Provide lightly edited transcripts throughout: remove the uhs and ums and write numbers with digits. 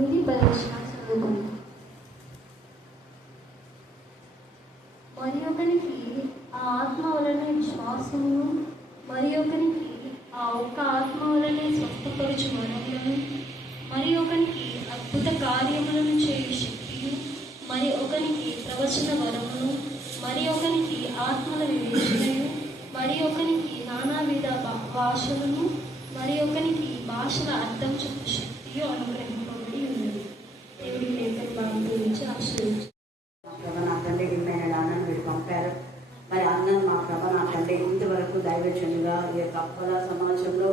9 చదువుకుంది. మరి ఒకరికి ఆ ఆత్మ వలన విశ్వాసము, మరి ఒకరికి ఆ ఒక్క ఆత్మ వలనే స్వస్థపరచు వరములను, మరి ఒకరికి అద్భుత కార్యములను చేయు శక్తియు, మరి ఒకరికి ప్రవచన వరమును, మరి ఒకరికి ఆత్మల వివేచనయు, మరి ఒకరికి నానావిధ భాషలను, మరి ఒకరికి భాషల అర్థం చెప్పు శక్తియు అనుగ్రహింపబడి ఉన్నది. దేవుడి లేఖన భాగం గురించి ఆశ్రయించు. నా తండ్రి ఇమ్మైన అన్నను మీరు పంపారు. మరి అన్నం మా ప్రభ నా తండ్రి ఇంతవరకు దైవజనుగా ఈ యొక్క అప్పల సమాజంలో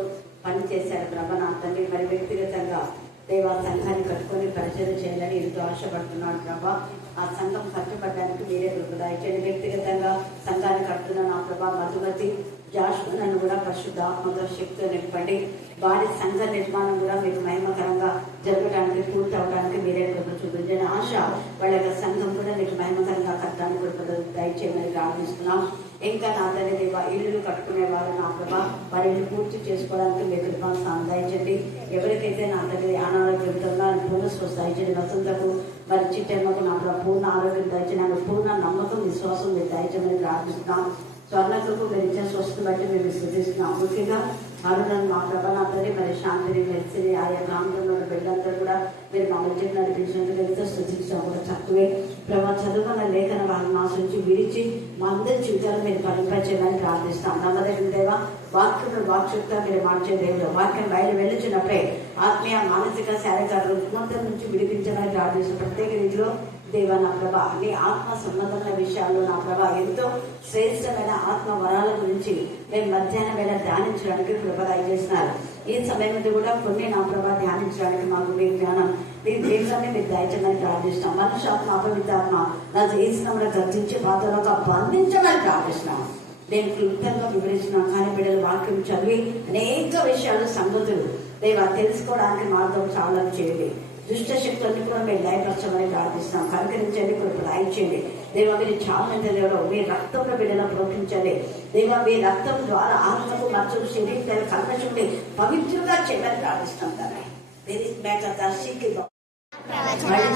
పనిచేశారు ప్రభ నా తండ్రి. మరి వ్యక్తిగతంగా దేవా సంఘాన్ని కట్టుకొని పరిచయం చేయాలని ఎంతో ఆశపడుతున్నాడు ప్రభా. ఆ సంఘం కట్టుబడడానికి మీరే దయచేయండి. వ్యక్తిగతంగా సంఘాన్ని కట్టుతున్న నా ప్రభా మధుమతి జాషులను కూడా పరిశుద్ధాత్మతో శక్తితో నింపండి. వారి సంఘ నిర్మాణం కూడా మీకు మహిమకరంగా జరగడానికి పూర్తి అవడానికి మీరే కృప చూపించండి. ఆశ వాళ్ళ యొక్క సంఘం కూడా మీకు మహిమకరంగా కట్టడానికి కృప దయచేయమని ప్రార్థిస్తున్నాం. ఇంకా నా తండ్రి దేవ ఇల్లు కట్టుకునే వారు నా ప్రభా వారి ఇల్లు పూర్తి చేసుకోవడానికి మీ కృపను దయచండి. ఎవరికైతే నా తండ్రి అనారోగ్యంతో పూర్ణ స్వస్థ దయచండి. వసంతకు మరి చిట్టమ్మకు నా ప్రభా పూర్ణ ఆరోగ్యం దయచండి. పూర్ణ నమ్మకం విశ్వాసం మీరు దయచమని ప్రార్థిస్తున్నాం. స్వర్ణకు మీరు ఇచ్చిన స్వస్థ బట్టి మేము స్థుతిస్తున్నాం. ముఖ్యంగా అరుణను మా ప్రభా నా తండ్రి మరి శాంతిని మెరిసిని ఆయా ప్రాంతంలో బిడ్డలంతా కూడా మీరు మా మధ్య నడిపించినందుకు ఎంతో స్థుతించడం కూడా తక్కువే ప్రభా. చదువుకున్న లేఖన వారిని ఆశించి విరిచి మా అందరి జీవితాలు మీరు ఫలింపచేయమని ప్రార్థిస్తాం. నమ్మదగిన దేవా వాక్యం వాక్శక్తిగా మీరు మార్చే దేవుడు వాక్యం బయలు వెళ్ళుచున్నప్పుడే ఆత్మీయ మానసిక శారీరక రుగ్మతల నుంచి విడిపించమని ప్రార్థిస్తాం. ప్రత్యేక రీతిలో దేవ నా ప్రభా నీ ఆత్మ సంబంధమైన విషయాల్లో నా ప్రభా ఎంతో శ్రేష్టమైన ఆత్మ వరాల గురించి మేము మధ్యాహ్నం వేళ ధ్యానించడానికి ప్రభా దయచేస్తున్నారు. ఈ సమయంలో కూడా కొన్ని నా ప్రభా ధ్యానించడానికి మాకు మీ జ్ఞానం మీ దేవుని మీరు దయచమని ప్రార్థిస్తున్నాం. మనుషాత్మ అపవిత్రాత్మ నా చేసినప్పుడు గర్జించి పాత్రలో బంధించమని ప్రార్థిస్తున్నాం. నేను క్లుప్తంగా వివరించిన కానీ బిడ్డల వాక్యం చదివి అనేక విషయాలు సంగతులు దేవ తెలుసుకోవడానికి మార్గం చాలా చేయండి. దుష్ట శక్తుల్ని కూడా మీరు లయపరచమని ప్రార్థిస్తున్నాం. కనుకరించండి, ఇప్పుడు రాయించండి దేవ. మీరు చాలా దేవుడు మీ రక్తంలో బిడ్డలో ప్రోక్షించండి దేవ. మీ రక్తం ద్వారా ఆత్మకు మచ్చలు శరీరం కలచండి పవిత్రంగా చేయమని ప్రార్థిస్తున్నాం. కదా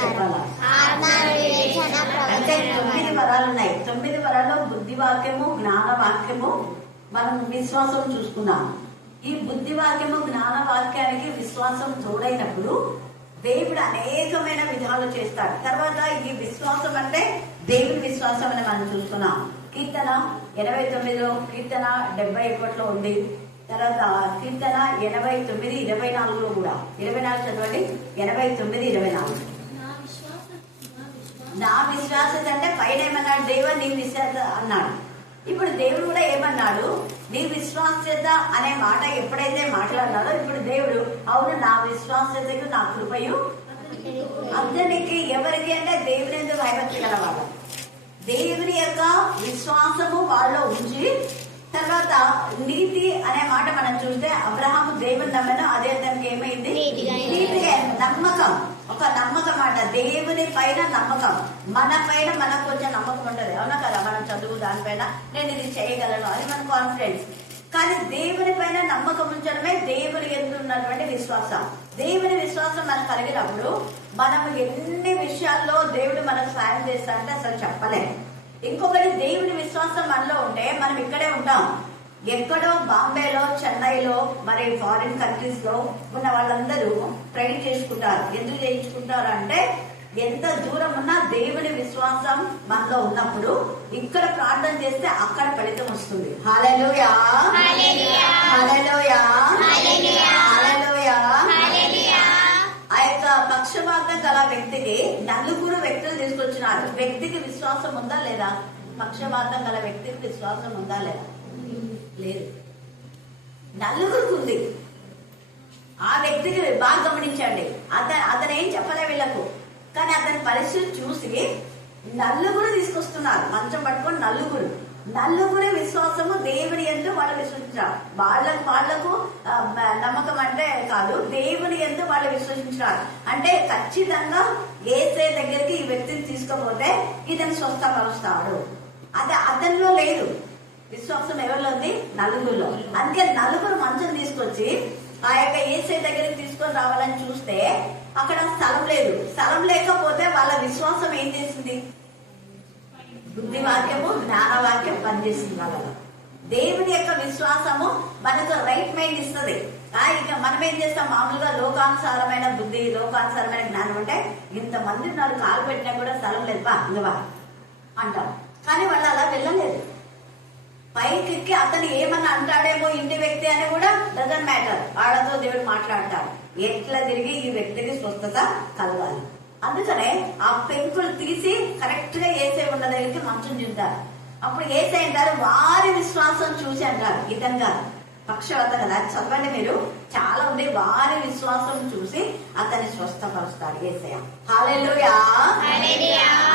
చెప్పాలా అంటే 9 వరాలు ఉన్నాయి. 9 వరాల్లో బుద్ధి వాక్యము జ్ఞాన వాక్యము మనం విశ్వాసం చూసుకున్నాం. ఈ బుద్ధి వాక్యము జ్ఞాన వాక్యానికి విశ్వాసం తోడైనప్పుడు దేవుడు అనేకమైన విధాలు చేస్తాడు. తర్వాత ఈ విశ్వాసం అంటే దేవుని విశ్వాసం అని మనం చూస్తున్నాం. కీర్తన 89లో కీర్తన 71లో ఉంది. తర్వాత కీర్తన 89, 24లో కూడా 24 చదవండి. 89, 24 నా విశ్వాసత అంటే పైన ఏమన్నాడు దేవ నీ విశ్వాస అన్నాడు. ఇప్పుడు దేవుడు కూడా ఏమన్నాడు నీ విశ్వాస్యత అనే మాట ఎప్పుడైతే మాట్లాడినాడో ఇప్పుడు దేవుడు అవును నా విశ్వాస్యతకు నా కృపయు అందరికి ఎవరికి అంటే దేవుని ఎందుకు భయభక్తి గలవాడు దేవుని యొక్క విశ్వాసము వాళ్ళలో ఉంచి తర్వాత నీతి అనే మాట మనం చూస్తే అబ్రహాము దేవుని నమ్మను అదే దానికి ఏమైంది నీతిగా నమ్మకం. ఒక నమ్మకం మాట దేవుని పైన నమ్మకం. మన పైన మనకు కొంచెం నమ్మకం ఉంటుంది అవునా కదా. మనం చదువు దానిపైన నేను ఇది చేయగలను అని మన కాన్ఫిడెన్స్. కానీ దేవుని పైన నమ్మకం ఉంచడమే దేవుని యందు ఉన్నటువంటి విశ్వాసం. దేవుని విశ్వాసం మనకు కలిగినప్పుడు మనం ఎన్ని విషయాల్లో దేవుడు మనకు సాయం చేస్తాడంటే అసలు చెప్పలేము. ఇంకొకటి దేవుని విశ్వాసం మనలో ఉంటే మనం ఇక్కడే ఉంటాం. ఎక్కడో బాంబేలో చెన్నైలో మరి ఫారిన్ కంట్రీస్ లో ఉన్న వాళ్ళందరూ ట్రైన్ చేసుకుంటారు. ఎందుకు చేయించుకుంటారు అంటే ఎంత దూరం ఉన్నా దేవుని విశ్వాసం మనలో ఉన్నప్పుడు ఇక్కడ ప్రార్థన చేస్తే అక్కడ ఫలితం వస్తుంది. హల్లెలూయా హల్లెలూయా హల్లెలూయా. ఆ యొక్క పక్షపాతం గల వ్యక్తికి 4 వ్యక్తులు తీసుకొచ్చినారు. వ్యక్తికి విశ్వాసం ఉందా లేదా? పక్షపాతం గల వ్యక్తికి విశ్వాసం ఉందా లేదా? లేదు. 4 ఉంది. ఆ వ్యక్తికి బాగా గమనించండి. అతను ఏం చెప్పలే వీళ్ళకు, కానీ అతని పరిస్థితి చూసి 4 తీసుకొస్తున్నారు. మంచం పట్టుకొని 4 విశ్వాసము దేవుని యందు వాళ్ళు విశ్వసించారు. వాళ్లకు నమ్మకం అంటే కాదు, దేవుని యందు వాళ్ళు విశ్వసించారు. అంటే ఖచ్చితంగా యేసే దగ్గరికి ఈ వ్యక్తిని తీసుకుపోతే ఇతను స్వస్థపరుస్తాడు. అది అతనిలో లేదు. విశ్వాసం ఎవరిలో ఉంది? 4లో. అందుకే 4 మంచం తీసుకొచ్చి ఆ యొక్క యేసే దగ్గరికి తీసుకొని రావాలని చూస్తే అక్కడ స్థలం లేదు. స్థలం లేకపోతే వాళ్ళ విశ్వాసం ఏం చేసింది? బుద్ధి వాక్యము, జ్ఞాన వాక్యం పనిచేసింది వాళ్ళలో. దేవుని యొక్క విశ్వాసము మనకు రైట్ మైండ్ ఇస్తుంది. ఇక మనం ఏం చేస్తాం? మామూలుగా లోకానుసారమైన బుద్ధి, లోకానుసారమైన జ్ఞానం అంటే ఇంతమంది నాలుగు కాలు పెట్టినా కూడా స్థలం లేదు బా ఇంకవా అంటాం. కానీ వాళ్ళు అలా వెళ్ళలేదు. పైకి అతను ఏమన్నా అంటాడేమో ఇంటి వ్యక్తి అని కూడా డజంట్ మ్యాటర్. వాళ్ళతో దేవుడు మాట్లాడతాడు. ఎట్లా తిరిగి ఈ వ్యక్తికి స్వస్థత కలగాలి. అందుకనే ఆ పెంకులు తీసి కరెక్ట్ గా ఏసై ఉన్న దగ్గరికి మంచం చూస్తారు. అప్పుడు ఏసై అంటారు వారి విశ్వాసం చూసి అంటారు. ఇతను కాదు, పక్షవాత కదా, చదవండి మీరు. చాలా ఉంది. వారి విశ్వాసం చూసి అతన్ని స్వస్థపరుస్తాడు యేసయ్య. హల్లెలూయా.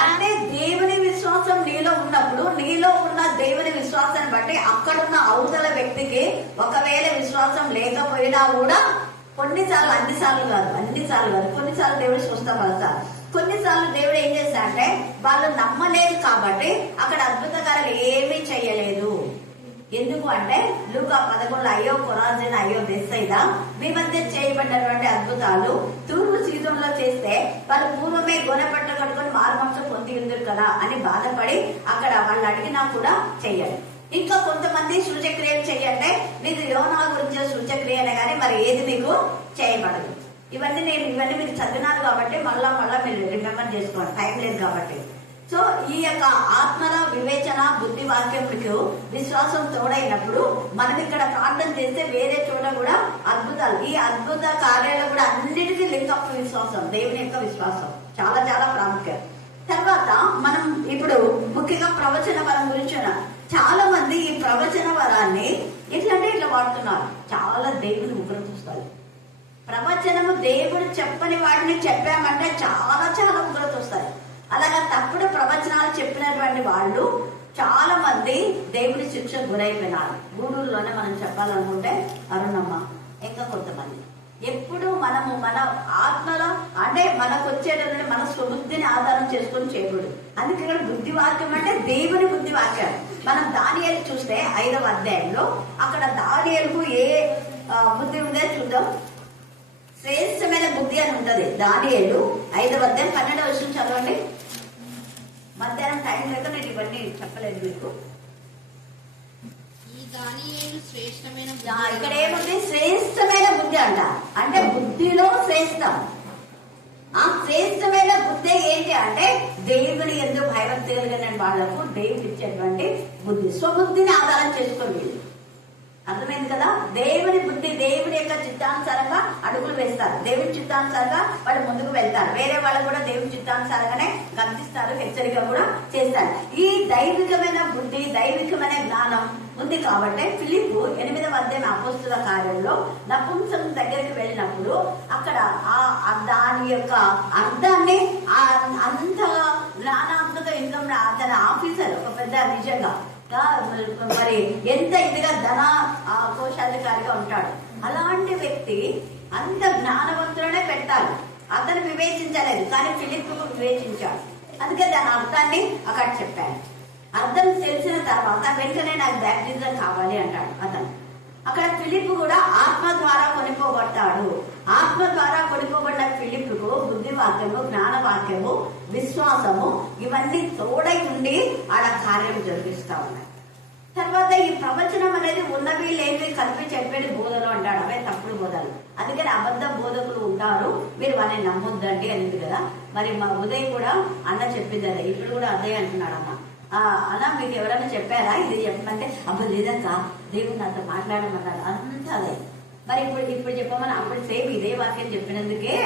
అంటే దేవుని విశ్వాసం నీలో ఉన్నప్పుడు, నీలో ఉన్న దేవుని విశ్వాసాన్ని బట్టి అక్కడున్న అవతల వ్యక్తికి ఒకవేళ విశ్వాసం లేకపోయినా కూడా కొన్నిసార్లు, అన్నిసార్లు కాదు, కొన్నిసార్లు దేవుడు స్వస్థపరుస్తాడు. కొన్నిసార్లు దేవుడు ఏం చేస్తాడంటే వాళ్ళు నమ్మలేదు కాబట్టి అక్కడ అద్భుతకారాలు ఏమీ చెయ్యలేదు. ఎందుకు అంటే లూకా 11 అయ్యో కొరాజిన్, అయ్యో బెత్సైదా మీ మధ్య చేయబడినటువంటి అద్భుతాలు తూర్పు సీజన్లో చేస్తే వాళ్ళు పూర్వమే గొనపట్ట కట్టుకొని మారుమాంసం పొంది ఉందరు కదా అని బాధపడి అక్కడ వాళ్ళు అడిగినా కూడా చెయ్యాలి. ఇంకా కొంతమంది సూచక్రియలు చెయ్యంటే మీరు యోనా గురించి సూచక్రియనే కానీ మరి ఏది మీకు చేయబడదు. ఇవన్నీ మీరు చదివినారు కాబట్టి మళ్ళా మీరు రిమెంబర్ చేసుకోండి, టైం లేదు కాబట్టి. సో ఈ యొక్క ఆత్మల వివేచన, బుద్ధి వాక్యములకు విశ్వాసం తోడైనప్పుడు మనం ఇక్కడ ప్రార్థన చేస్తే వేరే చోట కూడా అద్భుతాలు, ఈ అద్భుత కార్యాలు కూడా అన్నిటికీ లింకప్ విశ్వాసం, దేవుని యొక్క విశ్వాసం చాలా చాలా ప్రాముఖ్యం. తర్వాత మనం ఇప్పుడు ముఖ్యంగా ప్రవచన వరం గురించి చాలా మంది ఈ ప్రవచన వరాన్ని ఎట్లంటే ఇట్లా వాడుతున్నారు. చాలా దేవుని ఉగ్రత వస్తుంది. ప్రవచనము దేవుడు చెప్పని వాటిని చెప్పామంటే చాలా చాలా ఉగ్రత వస్తుంది. అలాగా తప్పుడు ప్రవచనాలు చెప్పినటువంటి వాళ్ళు చాలా మంది దేవుడి శిక్షకు గురైపోయినారు. గూడూరులోనే మనం చెప్పాలనుకుంటే అరుణమ్మ, ఇంకా కొంతమంది. ఎప్పుడు మనము మన ఆత్మలో అంటే మనకు వచ్చేటటువంటి మన స్వబుద్ధిని ఆధారం చేసుకొని చేయకూడదు. అందుకే ఇక్కడ బుద్ధి వాక్యం అంటే దేవుని బుద్ధి వాక్యం. మనం దానియేలు చూస్తే 5వ అధ్యాయంలో అక్కడ దానియేలుకు ఏ బుద్ధి ఉందో చూద్దాం. శ్రేష్టమైన బుద్ధి అని ఉంటది. దానియేలు 5వ అధ్యాయం 12వ వచనం చదవండి. మధ్యాహ్నం టైం లేక నేను ఇవన్నీ చెప్పలేదు మీకు. ఇక్కడ ఏముంది? శ్రేష్టమైన బుద్ధి అంట. అంటే బుద్ధిలో శ్రేష్టం. ఆ శ్రేష్టమైన బుద్ధి ఏంటి అంటే దేవుని ఎందుకు భయభక్తి కలిగిన వాళ్లకు దేవుడు ఇచ్చేటువంటి బుద్ధి. స్వబుద్ధిని ఆధారం చేసుకోండి. అర్థమైంది కదా? దేవుని బుద్ధి, దేవుని యొక్క చిత్తానుసారంగా అడుగులు వేస్తారు. దేవుని చిత్తానుసారంగా వాళ్ళు ముందుకు వెళ్తారు. వేరే వాళ్ళు కూడా దేవుని చిత్తానుసారంగానే గమనిస్తారు, హెచ్చరిక కూడా చేస్తారు. ఈ దైవికమైన బుద్ధి, దైవికమైన జ్ఞానం ఉంది కాబట్టి ఫిలిప్పు 8వ అధ్యాయం అపోస్తుల కార్యంలో నపుంసకం దగ్గరికి వెళ్ళినప్పుడు అక్కడ దాని యొక్క అర్థాన్ని అంత జ్ఞానాత్మక ఇన్కమ్ తన ఆఫీసర్ ఒక పెద్ద నిజంగా మరి ఎంత ఇదిగా ధన కోశాధికారిగా ఉంటాడు. అలాంటి వ్యక్తి అంత జ్ఞానవంతులనే పెట్టాలి. అతను వివేచించలేదు, కానీ ఫిలిప్పుకు వివేచించాడు. అందుకే దాని అర్థాన్ని అక్కడ చెప్పాను. అర్థం తెలిసిన తర్వాత వెంటనే నాకు బ్యాప్టిజం కావాలి అంటాడు అతను. అక్కడ ఫిలిప్ కూడా ఆత్మ ద్వారా కొనిపోబడతాడు. ఆత్మ ద్వారా కొనిపోబడిన ఫిలిప్కు బుద్ధి వాక్యము, జ్ఞాన వాక్యము, విశ్వాసము ఇవన్నీ తోడై ఉండి ఆడ కార్యం జరిపిస్తా ఉన్నాయి. తర్వాత ఈ ప్రవచనం అనేది ఉన్నవి లేనివి కలిపి చెప్పేది బోధలు అంటాడు. అవే తప్పుడు బోధలు. అందుకని అబద్ధ బోధకులు ఉంటారు, మీరు వాళ్ళని నమ్మొద్దండి అనేది కదా. మరి మా ఉదయం కూడా అన్న చెప్పింది అదే, ఇప్పుడు కూడా అదే అంటున్నాడు అన్న. అన్న మీకు ఎవరైనా చెప్పారా ఇది చెప్పమంటే అబ్బా లేదక్క దేవుడు నాతో మాట్లాడమన్నారు అంతా అదే. మరి ఇప్పుడు చెప్పమని అప్పుడు సేమ్ ఇదే వాక్యం చెప్పినందుకే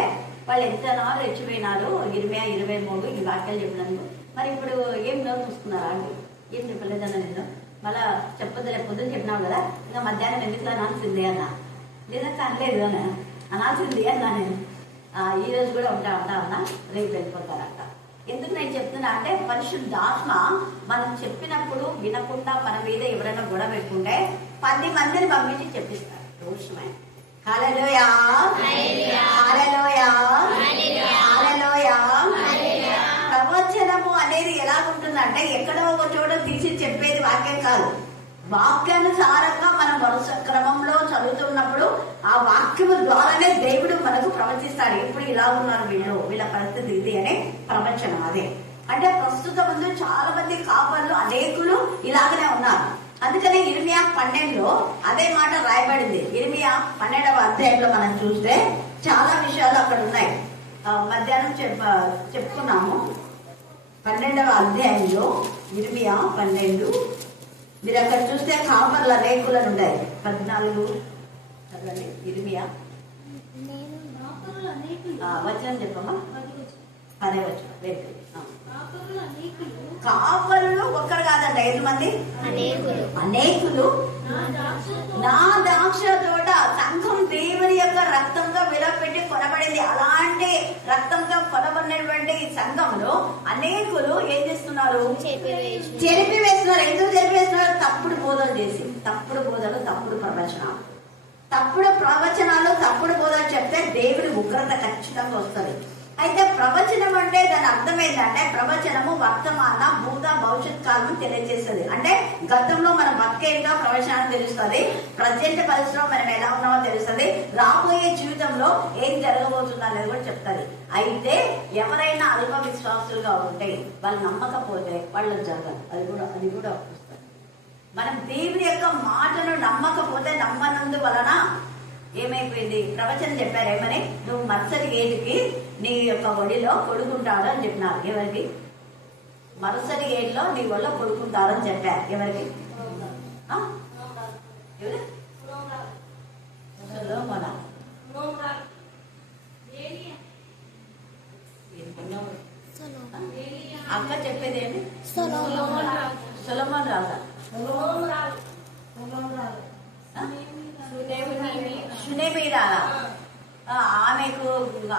వాళ్ళు ఎంత నాలుగు రెచ్చిపోయినారు. 23 ఈ వాక్యాలు చెప్పినందుకు. మరి ఇప్పుడు ఏం నోరు చూసుకున్నారా అండి? ఏం చెప్పలేదన్న నేను మళ్ళా చెప్పొద్దు పొద్దున్న చెప్పినావు కదా, ఇంకా మధ్యాహ్నం ఎందుకు అనాల్సిందే అన్న. లేదక్క అనలేదు అన్న, అనాల్సిందే అన్నా నేను. ఈ రోజు కూడా ఉంటా అన్న, రేపు వెళ్ళిపోతారంట. ఎందుకు నేను చెప్తున్నా అంటే పరిశుద్ధాత్మ మనం చెప్పినప్పుడు వినకుండా మన మీద ఎవరైనా గొడవ పెట్టుకుంటే 10 మందిని పంపించి చెప్పిస్తారు. రోషమైన హల్లెలూయా, హల్లెలూయా, హల్లెలూయా. ప్రవచనము అనేది ఎలాగుంటుందంటే ఎక్కడో ఒక చోట తీసి చెప్పేది వాక్యం కాదు. వాక్యానుసారంగా మనం వరుస క్రమంలో చదువుతున్నప్పుడు ఆ వాక్యము ద్వారానే దేవుడు మనకు ప్రవచిస్తాడు. ఇప్పుడు ఇలా ఉన్నారు వీళ్ళు, వీళ్ళ పరిస్థితి ఇది అనే ప్రవచనం. అదే అంటే ప్రస్తుతం ముందు చాలా మంది కాపర్లు అనేకులు ఇలాగనే ఉన్నారు. అందుకని ఇర్మియా 12లో అదే మాట రాయబడింది. ఇర్మియా 12వ అధ్యాయంలో మనం చూస్తే చాలా విషయాలు అక్కడ ఉన్నాయి. మధ్యాహ్నం చెప్పుకున్నాము. 12వ అధ్యాయంలో ఇర్మియా 12 మీరు అక్కడ చూస్తే కాపర్ల అనేకులను ఉన్నాయి. 14 ఇర్మియా వచనం చెప్పమ్మా. 10వ వచనం. కాపరులు ఒక్కరు కాదంట, ఎంతమంది? అనేకులు నా ద్రాక్ష తోట సంఘం దేవుని యొక్క రక్తంతో విలపెట్టి కొనబడింది. అలాంటి రక్తంతో కొనబడినటువంటి ఈ సంఘంలో అనేకులు ఏం చేస్తున్నారు? చెరిపివేస్తున్నారు. ఎందుకు చెరిపివేస్తున్నారు? తప్పుడు బోధలు చేసి, తప్పుడు బోధలు, తప్పుడు ప్రవచనాలు, తప్పుడు బోధలు చెప్తే దేవుడి ఉగ్రత ఖచ్చితంగా వస్తుంది. అయితే ప్రవచనం అంటే దాని అర్థం ఏంటంటే, ప్రవచనము వర్తమాన భూత భవిష్యత్ కాలం తెలియజేస్తుంది. అంటే గతంలో మనం బతికేగా ప్రవచనం తెలుస్తుంది, ప్రజెంట్ పరిస్థితిలో మనం ఎలా ఉన్నామో తెలుస్తుంది, రాబోయే జీవితంలో ఏం జరగబోతుందో అనేది కూడా చెప్తుంది. అయితే ఎవరైనా అల్ప విశ్వాసులుగా ఉంటే, వాళ్ళు నమ్మకపోతే వాళ్ళు జరగదు. అది కూడా వస్తుంది. మనం దేవుని యొక్క మాటను నమ్మకపోతే, నమ్మనందు వలన ఏమైపోయింది? ప్రవచనం చెప్పారు ఏమని, నువ్వు మరుసటి ఏటికి నీ యొక్క ఒడిలో కొడుకుంటాడు అని చెప్పినారు. ఎవరికి? మరుసటి ఏటిలో నీ ఒడిలో కొడుకుంటారు అని చెప్పారు. ఎవరికి? అక్క చెప్పేది ఏంటి? సొలొమోను రాజా, షునేమీరాల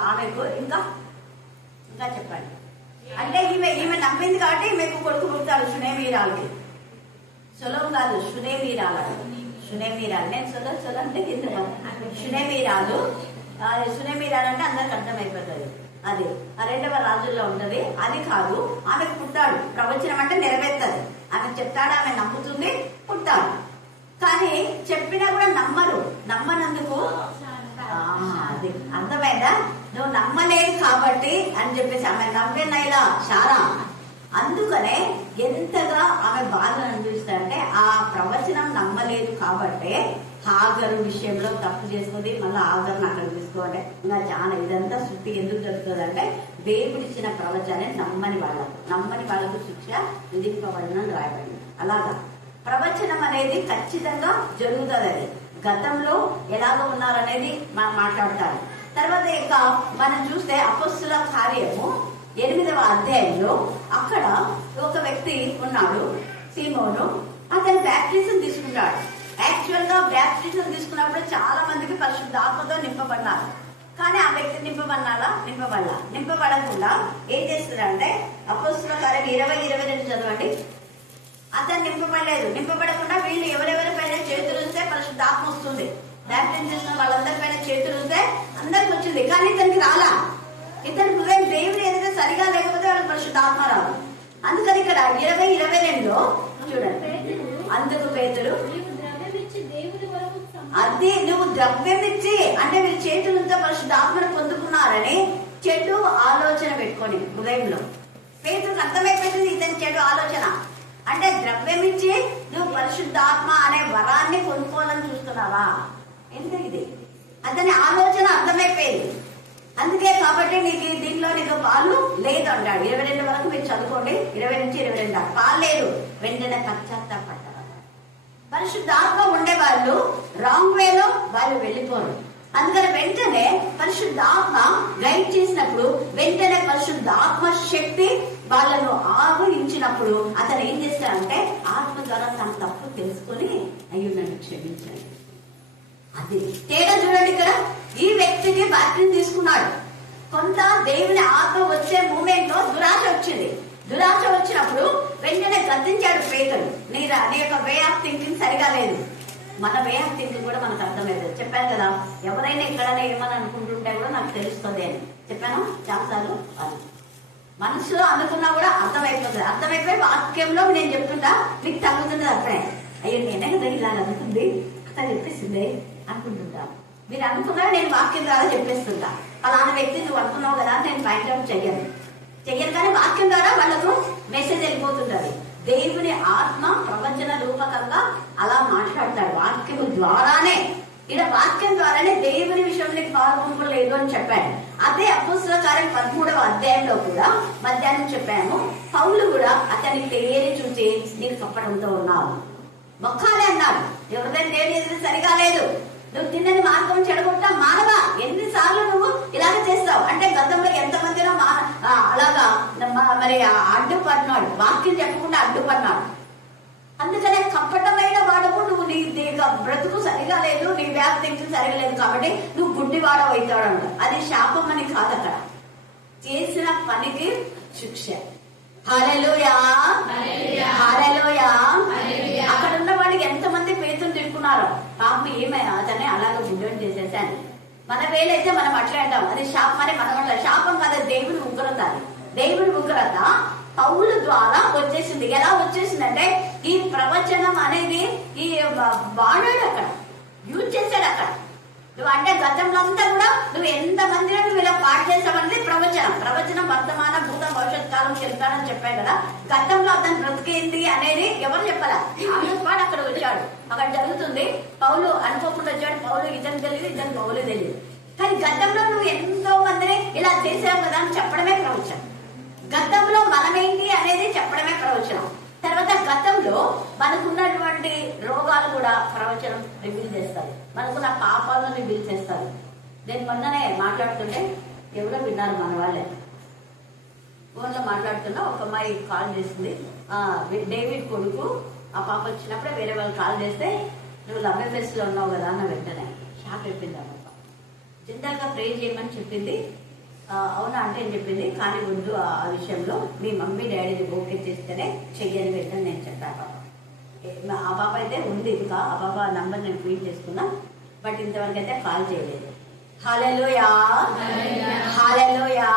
ఆమెకు ఇంకా చెప్పండి. అంటే ఈమె నమ్మింది కాబట్టి ఈమెకు కొడుకు పుడతాడు షునేమీరాలకి. సొలం కాదు, షునేమీరాలు. నేను సొల అంటే కింద షునేమీరాలు. షునేమీరాలు అంటే అందరికి అర్థమైపోతుంది. అది 2వ రాజుల్లో ఉంటది. అది కాదు, ఆమెకు పుట్టాడు. ప్రవచనం అంటే నెరవేర్తుంది. ఆమె చెప్తాడు, ఆమె నమ్ముతుంది, పుట్టాడు. కానీ చెప్పినా కూడా నమ్మరు. నమ్మనందుకు అది అర్థమైందా? నువ్వు నమ్మలేదు కాబట్టి అని చెప్పేసి ఆమె నమ్మినైలా శారా. అందుకనే ఎంతగా ఆమె బాధను అనుభవిస్తారంటే, ఆ ప్రవచనం నమ్మలేదు కాబట్టి హాగరు విషయంలో తప్పు చేసుకుంది. మళ్ళీ హాగర్ని అక్కడ తీసుకోవాలి. ఇంకా చాలా ఇదంతా శుద్ధి ఎందుకు జరుగుతుంది అంటే, దేవుడిచ్చిన ప్రవచనం నమ్మని వాళ్ళకు శిక్ష విధింపబడినని రాయబడింది. అలాగా ప్రవచనం అనేది ఖచ్చితంగా జరుగుతుంది. అది గతంలో ఎలాగ ఉన్నారనేది మనం మాట్లాడతారు. తర్వాత ఇక మనం చూస్తే అపొస్తలుల కార్యము 8వ అధ్యాయంలో అక్కడ ఒక వ్యక్తి ఉన్నాడు, సీమోను. అతను బ్యాప్టిజం తీసుకుంటాడు. యాక్చువల్ గా బ్యాప్టిజం తీసుకున్నప్పుడు చాలా మందికి పరిశుద్ధాత్మతో నింపబడినారు. కానీ ఆ వ్యక్తి నింపబడకుండా ఏం చేస్తున్నారంటే, అపొస్తలుల కార్యం 20:22 చదవండి. అతను నింపబడకుండా వీళ్ళు ఎవరెవరి పైన చేతులు ఉంటే పరిశుద్ధాత్మ వస్తుంది. బ్యాప్టిజం చేసిన వాళ్ళందరి పైన చేతులు ఉంటే అందరికి వచ్చింది. కానీ ఇతనికి రాలా. ఇతని హృదయం దేవుని ఎదుట సరిగా లేకపోతే వాళ్ళకి పరిశుద్ధాత్మ రాదు. అందుకని ఇక్కడ 20:22లో చూడండి. అందుకు పేతురు, అది నువ్వు ద్రవ్యం ఇచ్చి, అంటే వీళ్ళు చేతులతో పరిశుద్ధాత్మను పొందుకున్నారని చెడు ఆలోచన పెట్టుకొని హృదయంలో. పేతురుకు అర్థమైపోయింది ఇతని చెడు ఆలోచన. అంటే ద్రవ్యం ఇచ్చి నువ్వు పరిశుద్ధాత్మ అనే వరాన్ని కొనుక్కోవాలని చూస్తున్నావా? ఎందుకు ఇది? అతని ఆలోచన అర్థమైపోయింది. అందుకే కాబట్టి దీంట్లో నీకు పాలు లేదు అంటాడు. 22 వరకు మీరు చదువుకోండి. 20-22 పాలు లేదు. వెంటనే పశ్చాత్తాపడ్డారు. పరిశుద్ధాత్మ ఉండే వాళ్ళు రాంగ్ వేలో వాళ్ళు వెళ్ళిపోరు. అందుకని వెంటనే పరిశుద్ధాత్మ గైడ్ చేసినప్పుడు వెంటనే పరిశుద్ధాత్మ శక్తి వాళ్ళను ఆవరించినప్పుడు అతను ఏం చేస్తాడంటే, ఆత్మ ద్వారా తన తప్పు తెలుసుకొని అయ్యో నన్ను క్షమించండి. అది తేడా చూడండి. ఇక్కడ ఈ వ్యక్తికి బాప్టిజం తీసుకున్నాడు. కొంత దేవుని ఆత్మ వచ్చే మూమెంట్ లో దురాశ వచ్చింది. దురాశ వచ్చినప్పుడు వెంటనే గద్దించాడు పేతురు. నీ యొక్క వే ఆఫ్ థింకింగ్ సరిగా లేదు. మన వే ఆఫ్ థింకింగ్ కూడా మనకు అర్థమైంది. చెప్పాను కదా, ఎవరైనా ఎక్కడైనా ఏమని అనుకుంటుంటే కూడా నాకు తెలుస్తుంది అని చెప్పాను చాలాసార్లు. అది మనసులో అనుకున్నా కూడా అర్థమైపోతుంది. అర్థమైపోయి వాక్యంలో నేను చెప్తుంటా, మీకు తగ్గుతుంది అర్థమే. అయ్యో నేనే కదా ఇలా అనుకుంది అట్లా చెప్పేసింది అనుకుంటుంటా. మీరు అనుకున్నా నేను వాక్యం ద్వారా చెప్పేస్తుంటా. అలాంటి వ్యక్తి నువ్వు అనుకున్నావు కదా నేను ఫైండ్ అవుట్ చెయ్యను కానీ వాక్యం ద్వారా వాళ్ళకు మెసేజ్ వెళ్ళిపోతుంటది. దేవుని ఆత్మ ప్రవచన రూపకంగా అలా మాట్లాడతాడు వాక్యం ద్వారానే. ఇలా వాక్యం ద్వారానే దేవుని విషయంలో పాల్గొనడం లేదు అని చెప్పాడు. అదే అపోస్తల కార్యం 13వ అధ్యాయంలో కూడా మధ్యాహ్నం చెప్పాము. పౌలు కూడా అతని పేరు చూసి నీకు కప్పడంతో ఉన్నావు మొక్కాలే అన్నాడు. ఎవరిదైనా దేవుని ఎదురు సరిగా లేదు, నువ్వు తిన్నది మార్గం చెడగొట్టా మానవా, ఎన్నిసార్లు నువ్వు ఇలాగ చేస్తావు అంటే గతంలో ఎంతమందిలో అలాగా మరి అడ్డుపడినాడు, వాక్యం చెప్పకుండా అడ్డుపడినాడు. అందుకనే కపటమైన వాడము నువ్వు నీ బ్రతుకు సరిగా లేదు, నీ వ్యాప్తి సరిగా లేదు కాబట్టి నువ్వు గుడ్డివాడ అవుతాడు. అది శాపం అని కాదు, అక్కడ చేసిన పనికి శిక్ష. హల్లెలూయా హల్లెలూయా. అక్కడ ఉన్న వాడికి ఎంతమంది పేతులు తిట్టుకున్నారో పాపం ఏమైనా అతనే అలాగ గుడ్డని చేసేసాను. మన వేలైతే మనం అట్లే అంటాం అది శాపం అని మనం అంటాం. శాపం కదా దేవుని ఉగ్రత. అది దేవుని ఉగ్రత పౌలు ద్వారా వచ్చేసింది. ఎలా వచ్చేసిందంటే ఈ ప్రవచనం అనేది ఈ వాడాడు, అక్కడ యూజ్ చేశాడు. అక్కడ నువ్వు అంటే గతంలో అంతా కూడా నువ్వు ఎంత మందిలో నువ్వు ఇలా పాటు చేసావన్నది ప్రవచనం వర్తమాన భూత భవిష్యత్ కాలం చెప్తానని చెప్పాడు కదా. గతంలో అతను బ్రతికేంది అనేది ఎవరు చెప్పాలా, పాడు అక్కడ వచ్చాడు. అక్కడ జరుగుతుంది. పౌలు అనుకోకుండా వచ్చాడు. పౌలు ఇతను తెలియదు, ఇతను పౌలు తెలియదు. కానీ గతంలో నువ్వు ఎంతో మందిని ఇలా చేసావు కదా అని చెప్పడమే ప్రవచనం. గతంలో మనమేంటి అనేది చెప్పడమే ప్రవచనం. తర్వాత గతంలో మనకున్నటువంటి రోగాలు కూడా ప్రవచనం రివీల్ చేస్తారు, మనకున్న పాపాలను రివీల్ చేస్తారు. నేను మొన్ననే మాట్లాడుతుంటే ఎవరో విన్నారు మన వాళ్ళే, ఫోన్లో మాట్లాడుతున్నా ఒక అమ్మాయి కాల్ చేసింది. డేవిడ్ కొడుకు ఆ పాప వచ్చినప్పుడే వేరే వాళ్ళు కాల్ చేస్తే నువ్వు లవ్ అఫేర్స్ లో ఉన్నావు కదా అన్న వెంటనే షాక్ అయిపోయింది. ఆ పాప జనరల్గా ప్రే చేయమని చెప్పింది. అవునా అంటే అని చెప్పింది. కానీ వద్దు, ఆ విషయంలో మీ మమ్మీ డాడీని ఓకే చేస్తేనే చెయ్యని వెంటనే నేను చెప్పాను. పాప ఆ పాప అయితే ఉంది, ఇంకా ఆ పాప నంబర్ నేను ఫీడ్ చేసుకున్నా, బట్ ఇంతవరకు అయితే కాల్ చేయలేదు. హల్లెలూయా హల్లెలూయా.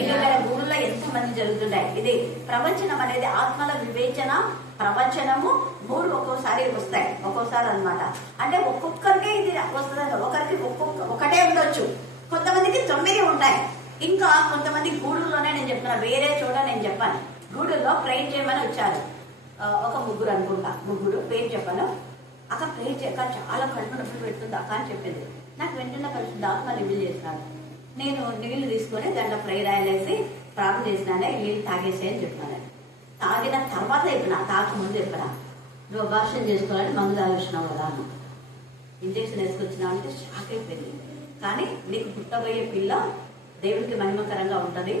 ఇక్కడ ఊళ్ళో ఎంతో మంది జరుగుతుంటాయి. ఇది ప్రవచనం అనేది ఆత్మల వివేచన ప్రవచనము 3 ఒక్కోసారి వస్తాయి, ఒక్కోసారి అనమాట. అంటే ఒక్కొక్కరికి ఇది వస్తుంది. ఒకరికి ఒకటే ఉండొచ్చు, కొంతమందికి 9 ఉంటాయి. ఇంకా కొంతమంది గూడూరులోనే నేను చెప్తున్నా, వేరే చోట నేను చెప్పాను. గూడూరులో ప్రేర్ చేయమని వచ్చారు ఒక ముగ్గురు అనుకుంటా, ముగ్గురు పేరు చెప్పాను. అక్క ప్రేర్ చేయక చాలా కడుపు నొప్పి పెడుతుంది అక్క అని చెప్పింది. నాకు వెంటనే పరిశుద్ధాత్మ రివీల్ చేసినాడు. నేను నీళ్లు తీసుకొని దాంట్లో ప్రేర్ ఆయిల్ వేసి ప్రార్థన చేసినానే, నీళ్ళు తాగేసే అని చెప్పినాను. తాగిన తర్వాత చెప్పిన, తాగకముందు చెప్పిన నువ్వు అబార్షన్ చేసుకోవాలని మందు తాగొచ్చినావు కదా అన్న. ఇంజక్షన్ వేసుకొచ్చినావు అంటే షాక్ అయిపోయింది. కానీ నీకు పుట్టబోయే పిల్ల దేవుడికి మహిమకరంగా ఉంటుంది,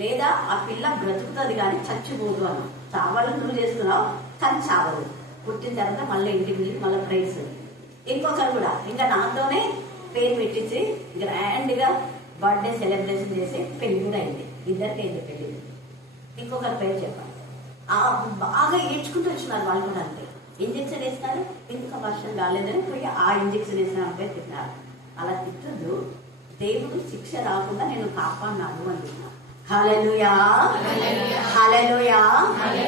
లేదా ఆ పిల్ల బ్రతుకుతుంది కానీ చచ్చిపోదు అన్న. చావాలని నువ్వు చేస్తున్నావు కానీ చావదు. పుట్టిన తర్వాత మళ్ళీ ఇంటికి వెళ్ళి మళ్ళీ ప్రైజ్. ఇంకొకరు కూడా ఇంకా నాతోనే పేరు పెట్టించి గ్రాండ్గా బర్త్డే సెలబ్రేషన్ చేసి పెళ్లి కూడా అయింది. ఇద్దరికి అయింది పెళ్లి. ఇంకొకరి పేరు చెప్పాను. బాగా ఏడ్చుకుంటూ వచ్చినారు వాళ్ళు కూడా. అంతే ఇంజక్షన్ వేసినారు, ఎందుకు వర్షం కాలేదని పోయి ఆ ఇంజక్షన్ వేసిన పేరు తిన్నారు. అలా తిట్టదు, దేవుడు శిక్ష రాకుండా నేను కాపాడినాను అంటున్నా. హల్లెలూయా హల్లెలూయా.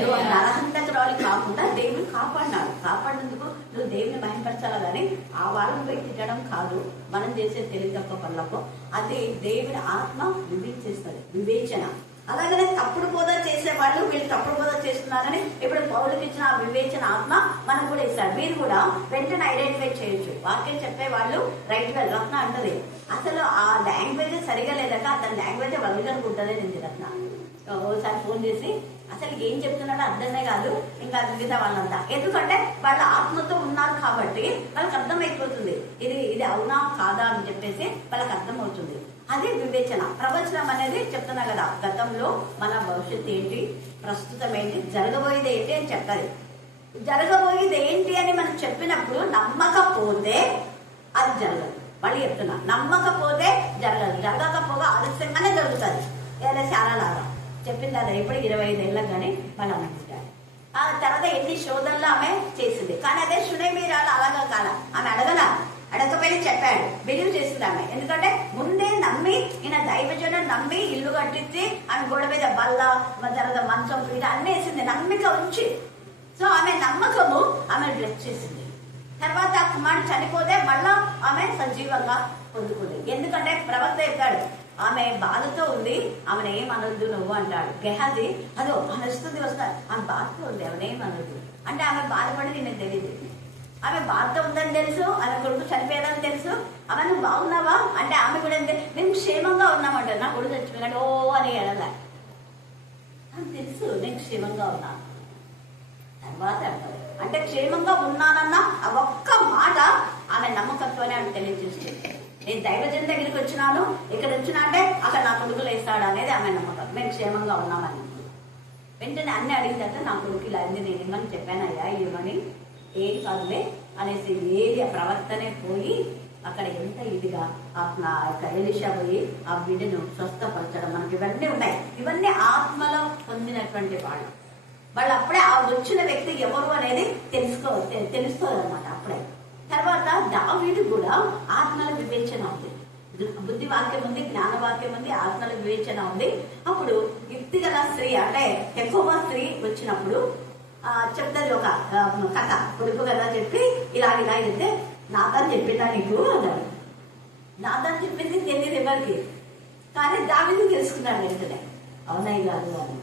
నువ్వు నరహంతకురాలు కాకుండా దేవుడు కాపాడినాడు. కాపాడినందుకు నువ్వు దేవుని భయపరచాలి కానీ ఆ వాళ్ళని పోయి తిట్టడం కాదు. మనం చేసే తెలివి తక్కువ పనులకు అది దేవుని ఆత్మ వివేచిస్తుంది, వివేచన. అలాగనే తప్పుడు బోధ చేసేవాళ్ళు వీళ్ళు తప్పుడు బోధ చేస్తున్నారని ఇప్పుడు పౌలుకి ఇచ్చిన ఆ వివేచన ఆత్మ మనకు కూడా ఇస్తారు. మీరు కూడా వెంటనే ఐడెంటిఫై చేయొచ్చు. వాక్యం చెప్పేవాళ్ళు రైట్ గా రత్న అంటది అసలు ఆ లాంగ్వేజ్ సరిగా లేదక అతని లాంగ్వేజ్ వల్గనుకుంటుంది నేను రత్న. ఓసారి ఫోన్ చేసి అసలు ఏం చెప్తున్నాడో అర్థమే కాదు ఇంకా మిగతా వాళ్ళంతా, ఎందుకంటే వాళ్ళ ఆత్మతో ఉన్నారు కాబట్టి వాళ్ళకి అర్థమైపోతుంది ఇది అవునా కాదా అని చెప్పేసి వాళ్ళకి అర్థమవుతుంది. అదే వివేచన. ప్రవచనం అనేది చెప్తున్నా కదా, గతంలో మన భవిష్యత్తు ఏంటి, ప్రస్తుతం ఏంటి, జరగబోయేది ఏంటి అని చెప్పాలి. జరగబోయేది ఏంటి అని మనం చెప్పినప్పుడు నమ్మకపోతే అది జరగదు. మళ్ళీ చెప్తున్నా, నమ్మకపోతే జరగదు, జరగకపోగా ఆలస్యంగానే జరుగుతుంది. ఏదైనా చాలా లాగా చెప్పింది అదే ఇప్పుడు 25 ఏళ్ళకి కానీ వాళ్ళు అనుకుంటారు. ఆ తర్వాత ఎన్ని శోధనలు ఆమె చేసింది. కానీ అదే సునేమీరాలు అలాగా కాల, ఆమె అడగపోయి చెప్పాడు, బిలీవ్ చేసింది ఆమె. ఎందుకంటే ముందే నమ్మి ఈయన దైవజనం నమ్మి ఇల్లు కట్టించి ఆమె గోడ మీద బల్ల తర్వాత మంచం పీట అన్ని వేసింది నమ్మిక ఉంచి. సో ఆమె నమ్మకము ఆమె బ్లెస్ చేసింది. తర్వాత ఆ కుమారుడు చనిపోతే మళ్ళా ఆమె సజీవంగా పొందుకుంది. ఎందుకంటే ప్రవక్త చెప్పాడు, ఆమె బాధతో ఉంది, ఆమెను ఏమనొద్దు నువ్వు అంటాడు. గెహాజీ అదో ఆమె వస్తుంది ఆమె బాధతో ఉంది, ఆమెను ఏమనొద్దు అంటే ఆమె బాధపడి నేను తెలియదు. ఆమె బాధతో ఉందని తెలుసు, ఆమె కొడుకు చనిపోయాడని తెలుసు. ఆమె నువ్వు బాగున్నావా అంటే ఆమె కూడా అంతే, మేము క్షేమంగా ఉన్నామంట. నా కొడుకు చచ్చిపోయాడు ఓ అని ఎడలే, నాకు తెలుసు నేను క్షేమంగా ఉన్నాను. తర్వాత అంటే క్షేమంగా ఉన్నానన్న ఆ ఒక్క మాట ఆమె నమ్మకత్వాన్ని ఆమె తెలియజేస్తుంది. నేను దైవజన్ దగ్గరికి వచ్చినాను, ఇక్కడ వచ్చినా అంటే అక్కడ నా కొడుకులు వేస్తాడు అనేది ఆమె నమ్మకం. మేము క్షేమంగా ఉన్నామని వెంటనే అన్ని అడిగితే నా కొడుకు ఇలా అయింది, నేను ఏమని చెప్పానయ్యా ఏమని, ఏం కాదులే అనేసి ఏది ఆ ప్రవర్తనే పోయి అక్కడ ఎంత ఇదిగా ఆ ఎలీషా పోయి ఆ బిడ్డను స్వస్థపరచడం, మనకి ఇవన్నీ ఉన్నాయి. ఇవన్నీ ఆత్మలో పొందినటువంటి వాళ్ళు అప్పుడే ఆ వచ్చిన వ్యక్తి ఎవరు అనేది తెలుస్తుంది అనమాట అప్పుడే. తర్వాత దావీదు కూడా ఆత్మల వివేచన ఉంది, బుద్ధి వాక్యం ఉంది, జ్ఞాన వాక్యం ఉంది, ఆత్మల వివేచన ఉంది. అప్పుడు యుక్తి గల స్త్రీ అంటే ఎక్కువ స్త్రీ వచ్చినప్పుడు చెప్తుంది ఒక కథ, కొడుకు కదా చెప్పి ఇలా అయితే నాతని చెప్పిందా నీకు అన్నాడు. నాతని చెప్పింది తెలియదు ఎవరికి, కానీ దావీదు తెలుసుకున్నాడు వెంటనే, అవునాయి కాదు అని.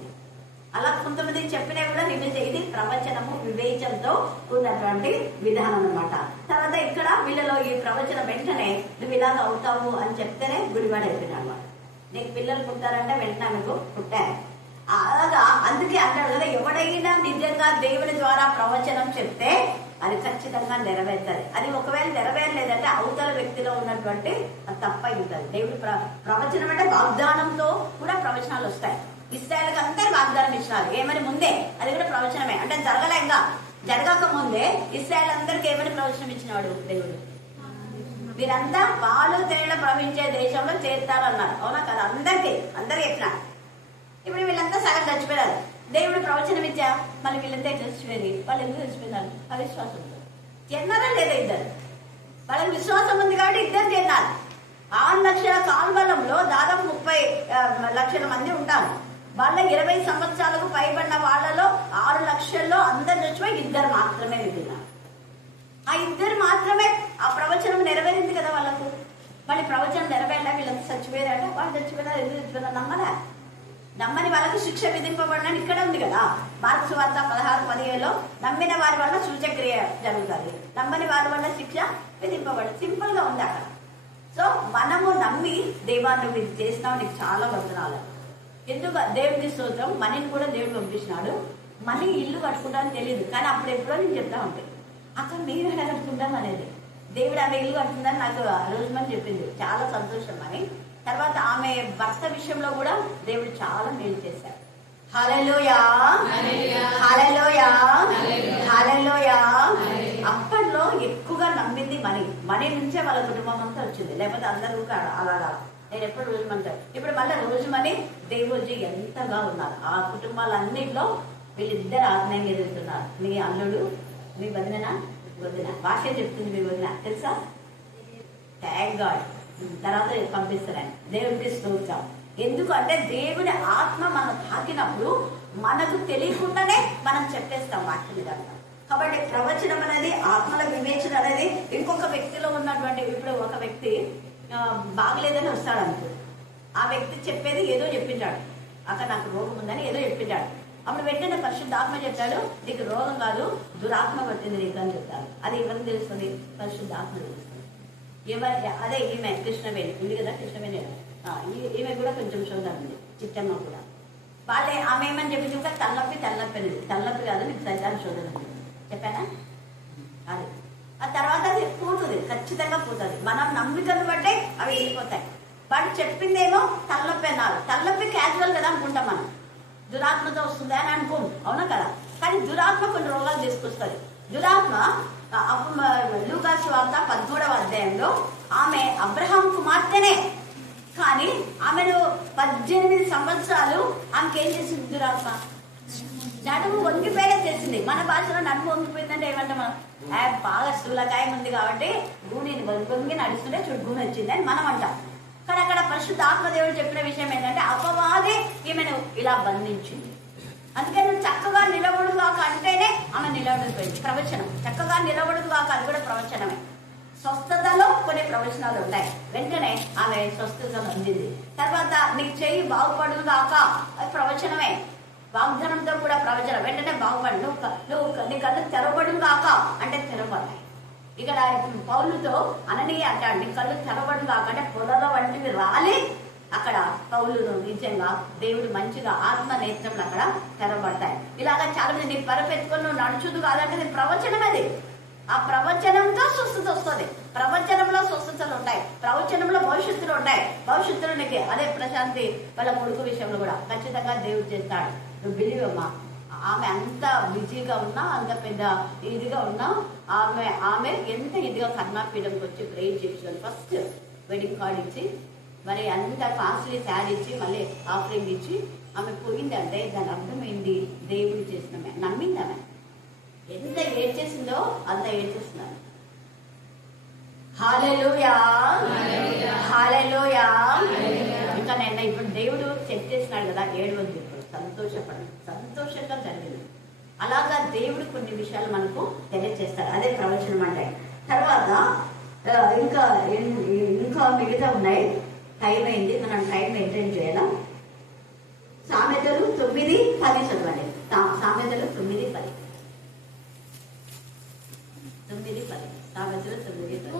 అలా కొంతమంది చెప్పినా కూడా ఇది ప్రవచనము వివేచనతో ఉన్నటువంటి విధానం అన్నమాట. తర్వాత ఇక్కడ వీళ్ళలో ఈ ప్రవచనం వెంటనే నువ్వు ఇలాగ అవుతావు అని చెప్తేనే గుడివాడు అయిపోయినాడు అనమాట. నీకు పిల్లలు పుట్టారంటే వెంటనే మీకు పుట్టారు. అలాగా అందుకే అంటాడు కదా, ఎవడైనా నిజంగా దేవుని ద్వారా ప్రవచనం చెప్తే అది ఖచ్చితంగా నెరవేరుతుంది. అది ఒకవేళ నెరవేరలేదంటే అవతల వ్యక్తిలో ఉన్నటువంటి తప్పై ఉంటుంది. దేవుడు ప్రవచనం అంటే వాగ్దానంతో కూడా ప్రవచనాలు వస్తాయి. ఇశ్రాయేలుకి అందరు వాగ్దానం ఇచ్చినారు ఏమని ముందే, అది కూడా ప్రవచనమే. అంటే జరగలేంగా, జరగక ముందే ఇశ్రాయేల్ అందరికి ఏమని ప్రవచనం ఇచ్చినాడు దేవుడు, మీరంతా పాలు తేనెలు ప్రవహించే దేశంలో చేరుతారన్నారు. అవునా కదా, అందరికి చెప్పినారు. ఇప్పుడు వీళ్ళంతా సగం చచ్చిపోయారు. దేవుడు ప్రవచనం ఇచ్చా మళ్ళీ వీళ్ళంతా చచ్చిపోయింది. వాళ్ళు ఎందుకు చచ్చిపోయినారు? అవిశ్వాసంతో తిన్నారా లేదా? ఇద్దరు వాళ్ళకి విశ్వాసం ఉంది కాబట్టి ఇద్దరు తిన్నారు. 6 లక్షల కాల్వలంలో దాదాపు 30 లక్షల మంది ఉంటారు. వాళ్ళ 20 సంవత్సరాలకు పైబడిన వాళ్ళలో 6 లక్షల్లో అందరు చచ్చిపోయి 2 మాత్రమే మిగిలినారు. ఆ 2 మాత్రమే ఆ ప్రవచనం నెరవేరింది కదా వాళ్ళకు. మళ్ళీ ప్రవచనం నెరవేరలే, వీళ్ళంతా చచ్చిపోయారంటే వాళ్ళు చచ్చిపోయినారు. ఎందుకు చచ్చిపోయినా నమ్మని వాళ్ళకు శిక్ష విధింపబడని ఇక్కడ ఉంది కదా. మార్కు సువార్త 16:17 నమ్మిన వారి వల్ల సూచక్రియ జరుగుతుంది, నమ్మని వారి వల్ల శిక్ష విధింపబడి సింపుల్ గా ఉంది అక్కడ. సో మనము నమ్మి దేవాన్ని నువ్వు ఇది చేసినావు, నీకు చాలా వందనాలు. ఎందుకు దేవుడికి స్తోత్రం. మనీని కూడా దేవుడు పంపించినాడు. మనీ ఇల్లు కట్టుకుంటామని తెలియదు, కానీ అప్పుడు ఎప్పుడో నేను చెప్తా ఉంటాయి అక్కడ నేను ఎలా కట్టుకుంటాం అనేది. దేవుడు ఆమె ఇల్లు కట్టుకుందని నాకు ఆ రోజు మనం చెప్పింది, చాలా సంతోషం అని. తర్వాత ఆమె భర్త విషయంలో కూడా దేవుడు చాలా మేలు చేశారు. హల్లెలూయా, హల్లెలూయా, హల్లెలూయా. అప్పట్లో ఎక్కువగా నమ్మింది మనీ నుంచే వాళ్ళ కుటుంబం అంతా వచ్చింది, లేకపోతే అందరూ అలాగా. నేను ఎప్పుడు రోజు అంటారు. ఇప్పుడు మళ్ళీ రోజు మనీ దేవుజీ ఎంతగా ఉన్నారు. ఆ కుటుంబాలన్నింటిలో వీళ్ళిద్దరు ఆత్మీయంగా ఎదుగుతున్నారు. మీ అల్లుడు, మీ వదిన భాష చెప్తుంది, మీ వదిన తెలుసా? Thank God. తర్వాత పంపిస్తారని దేవుడికి స్తోత్రం. ఎందుకంటే దేవుని ఆత్మ మనం తాకినప్పుడు మనకు తెలియకుండానే మనం చెప్పేస్తాం వాక్య విధంగా. కాబట్టి ప్రవచనం అనేది, ఆత్మల వివేచన అనేది ఇంకొక వ్యక్తిలో ఉన్నటువంటి, ఇప్పుడు ఒక వ్యక్తి బాగలేదని వస్తాడు అనుకో, ఆ వ్యక్తి చెప్పేది ఏదో చెప్పించాడు, అక్కడ నాకు రోగం ఉందని ఏదో చెప్పించాడు. అప్పుడు వెంటనే పరిశుద్ధాత్మ చెప్తాడు, నీకు రోగం కాదు దురాత్మ పట్టింది నీకు అని చెప్తాడు. అది ఎవరికి తెలుస్తుంది? పరిశుద్ధాత్మ తెలుస్తుంది. అదే ఈమె కృష్ణవేణి ఉంది కదా, కృష్ణవేణి ఈమె కూడా కొంచెం శోధన ఉంది, చిట్టమ్మ కూడా. వాళ్ళే ఆమె ఏమని చెప్పింది, ఇంకా తలనొప్పి అనేది, తలనొప్పి కాదు నీకు సైతాన్ శోధన ఉంది చెప్పానా? అది ఆ తర్వాత అది పోతుంది, ఖచ్చితంగా పోతుంది. మనం నమ్మికను బట్టే అవి వెళ్ళిపోతాయి. వాడు చెప్పిందేమో తలనొప్పి అన్నారు. తలనొప్పి క్యాజువల్ కదా అనుకుంటాం మనం, దురాత్మతో వస్తుందా అని అనుకోము, అవునా కదా? కానీ దురాత్మ కొన్ని రోగాలు తీసుకొస్తుంది. దురాత్మ లూకా సువార్త 13వ అధ్యాయంలో ఆమె అబ్రహాం కుమార్తెనే, కానీ ఆమెను 18 సంవత్సరాలు ఆమెకి ఏం చేసింది దురాత్మ? నడుము వంగిపోయేలా చేసింది. మన భాషలో నడుము వంగిపోయిందంటే ఏమంటే మనం బాగా స్థూలకాయం ఉంది కాబట్టి గూనిని వంగి నడుస్తుంటే చూడు గూని వచ్చింది అని మనం అంటాం. కానీ అక్కడ పరిశుద్ధ ఆత్మదేవుడు చెప్పిన విషయం ఏంటంటే అపవాదే ఈమెను ఇలా బంధించింది. అందుకే నువ్వు చక్కగా నిలబడుగాక అంటేనే ఆమె నిలబడిపోయింది. ప్రవచనం చక్కగా నిలబడుగాక అది కూడా ప్రవచనమే. స్వస్థతలో కొన్ని ప్రవచనాలు ఉంటాయి. వెంటనే ఆమె స్వస్థత పొందింది. తర్వాత నీకు చెయ్యి బాగుపడుగాక అది ప్రవచనమే. వాగ్దానంతో కూడా ప్రవచనం. వెంటనే బాగుపడు, నువ్వు నీ కళ్ళు తెరవబడుగాక అంటే తెరవబడ్డాయి. ఇక్కడ పౌలుతో అననీయ అంటాడు, నీ కళ్ళు తెరవబడుగాక అంటే పొదల వంటివి రాలి అక్కడ పౌలును నిజంగా దేవుడు మంచిగా ఆత్మ నేత్రములు అక్కడ తెరవబడతాయి. ఇలాగా చాలా మంది నీ పరపెత్తుకొని నువ్వు నడుచుదు కాదంటే నీ ప్రవచనం అది. ఆ ప్రవచనంతో స్వస్థత వస్తుంది. ప్రవచనంలో స్వస్థతలు ఉంటాయి, ప్రవచనంలో భవిష్యత్తులు ఉంటాయి. భవిష్యత్తులో నీకు అదే ప్రశాంతి వాళ్ళ కొడుకు విషయంలో కూడా ఖచ్చితంగా దేవుడు చేస్తాడు. నువ్వు బిలీవ్ అమ్మా. ఆమె అంత బిజీగా ఉన్నా, అంత పెద్ద ఇదిగా ఉన్నా, ఆమె ఎంత ఇదిగా కర్ణాపీఠంకి వచ్చి ప్రేయర్ చేసింది. ఫస్ట్ వెడ్డింగ్ కార్డ్ ఇచ్చి, మరి అంత కాస్ట్లీ శారీ ఇచ్చి, మళ్ళీ ఆఫరింగ్ ఇచ్చి ఆమె పోయిందంటే దాని అర్థమైంది దేవుడు చేసిన నమ్మింది. ఆమె ఎంత ఏడ్చేసిందో అంత ఏడ్చేస్తున్నాను. హల్లెలూయా, హల్లెలూయా. ఇంకా నేను ఇప్పుడు దేవుడు సెట్ చేసినాడు కదా, 7వ సంతోషపడండి, సంతోషంగా జరిగింది. అలాగా దేవుడు కొన్ని విషయాలు మనకు తెలియజేస్తాడు. అదే ప్రవచనం అంటే. తర్వాత ఇంకా మిగతా ఉన్నాయి. టైం అయింది, మనం టైం మెయింటైన్ చేయాలి. సామెతలు 9:10 చదవండి. సామెతలు 9:10. సామెతలు 9:10.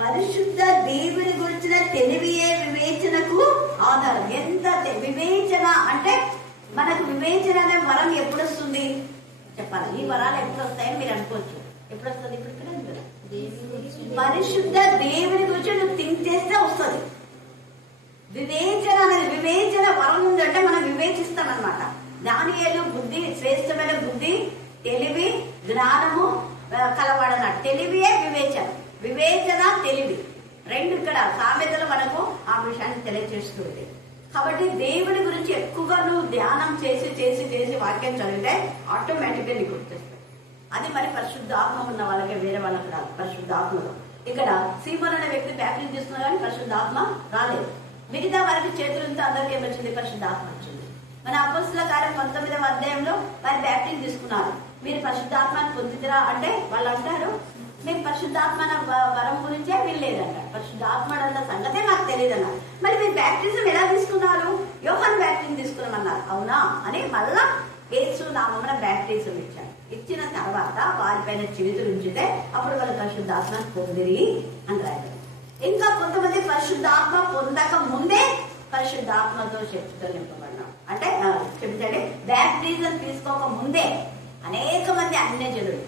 పరిశుద్ధ దేవుని గురించిన తెలివియే వివేచనకు ఆధారం. ఎంత వివేచన అంటే మనకు వివేచన అనే వరం ఎప్పుడు వస్తుంది చెప్పాలి. ఈ వరాలు ఎప్పుడు వస్తాయని మీరు అనుకోవచ్చు. ఎప్పుడు వస్తుంది? ఇప్పుడు ఇక్కడ పరిశుద్ధ దేవుని గురించి నువ్వు థింక్ చేస్తే వస్తుంది. వివేచన అనేది, వివేచన వరం ఉందంటే మనం వివేచిస్తామన్నమాట. దానియేలు బుద్ధి, శ్రేష్టమైన బుద్ధి, తెలివి, జ్ఞానము కలవాడన్నట్టు. తెలివియే వివేచన, వివేచన తెలివి రెండు ఇక్కడ సామెతలు మనకు ఆ విషయాన్ని తెలియజేస్తుంది. కాబట్టి దేవుడి గురించి ఎక్కువగా నువ్వు ధ్యానం చేసి చేసి చేసి వాక్యం చదివితే ఆటోమేటిక్గా నీకు గుర్తొస్తుంది. అది మరి పరిశుద్ధాత్మ ఉన్న వాళ్ళకి, వేరే వాళ్ళకి రాదు. పరిశుద్ధాత్మలో ఇక్కడ సీమన్ అనే వ్యక్తి బ్యాప్టిజం తీసుకున్నా కానీ పరిశుద్ధాత్మ రాలేదు. మిగతా వారికి చేతులతో అందరికీ ఏమొచ్చింది? పరిశుద్ధాత్మ వచ్చింది. మన అపోస్తల కార్యం 19వ అధ్యాయంలో వారి బ్యాప్టిజం తీసుకున్నారు. మీరు పరిశుద్ధాత్మని పొందిదిరా అంటే వాళ్ళు అంటారు, మేము పరిశుద్ధాత్మ వరం గురించే వీల్లేదంట. పరిశుద్ధాత్మ అన్న సంగతే నాకు తెలియదు అన్నారు. మరి మీరు బ్యాప్టిజం ఎలా తీసుకున్నారు? యోహాను బ్యాప్టిజం తీసుకున్నామన్నారు. అవునా అని మళ్ళా యేసు నామమున బ్యాప్టిజం ఇచ్చారు. ఇచ్చిన తర్వాత వారిపైన చేతులు ఉంచితే అప్పుడు వాళ్ళు పరిశుద్ధాత్మని పొందిరి అని రాయారు. ఇంకా కొంతమంది పరిశుద్ధాత్మ పొందక ముందే పరిశుద్ధాత్మతో శక్తితో నింపబడినాం. అంటే చెప్తాడే బ్యాప్టిజం తీసుకోక ముందే అనేక మంది అన్యజనులు